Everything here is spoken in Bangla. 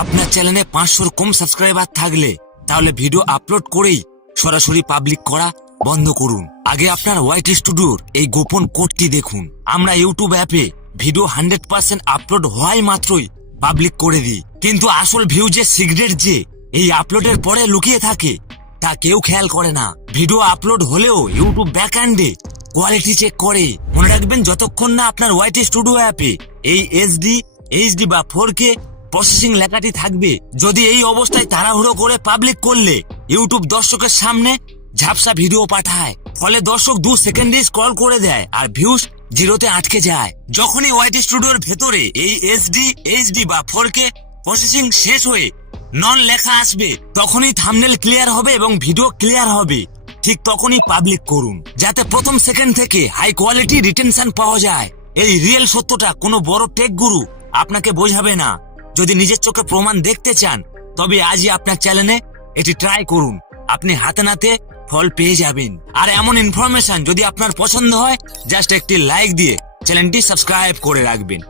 আপনার চ্যানেলে 500 কম সাবস্ক্রাইবার থাকলে তাহলে ভিডিও আপলোড করেই সরাসরি পাবলিক করা বন্ধ করুন। আগে আপনার ওয়াইটি স্টুডিওর এই গোপন কোডটি দেখুন। আমরা ইউটিউব অ্যাপে ভিডিও 100% আপলোড হওয়াই মাত্রই পাবলিক করে দিই, কিন্তু আসল ভিউজের সিক্রেট যে এই আপলোডের পরে লুকিয়ে থাকে তা কেউ খেয়াল করে না। ভিডিও আপলোড হলেও ইউটিউব ব্যাকএন্ডে কোয়ালিটি চেক করে। মনে রাখবেন, যতক্ষণ না আপনার ওয়াইটি স্টুডিও অ্যাপে এই HD, HD বা 4K প্রসেসিং লেখাটি থাকবে, যদি এই অবস্থায় তাড়াহুড়ো করে পাবলিক করলে ইউটিউব দর্শকের সামনে ঝাপসা ভিডিও পাঠায়, ফলে দর্শক 2 সেকেন্ডে স্ক্রল করে দেয় আর ভিউজ জিরোতে আটকে যায়। যখনই ওয়াইটি স্টুডিওর ভেতরে এই SD, HD বা 4K প্রসেসিং শেষ হয়ে নন লেখা আসবে, তখনই থাম্বনেল ক্লিয়ার হবে এবং ভিডিও ক্লিয়ার হবে। ঠিক তখনই পাবলিক করুন, যাতে প্রথম সেকেন্ড থেকে হাই কোয়ালিটি রিটেনশন পাওয়া যায়। এই রিয়েল সত্যটা কোনো বড় টেক গুরু আপনাকে বোঝাবে না। যদি নিজের চোখে প্রমাণ দেখতে চান তবে আজই আপনার চ্যানেলে এটি ট্রাই করুন, আপনি হাতে নাতে ফল পেয়ে যাবেন। আর এমন ইনফরমেশন যদি আপনার পছন্দ হয়, জাস্ট একটি লাইক দিয়ে চ্যানেলটি সাবস্ক্রাইব করে রাখবেন।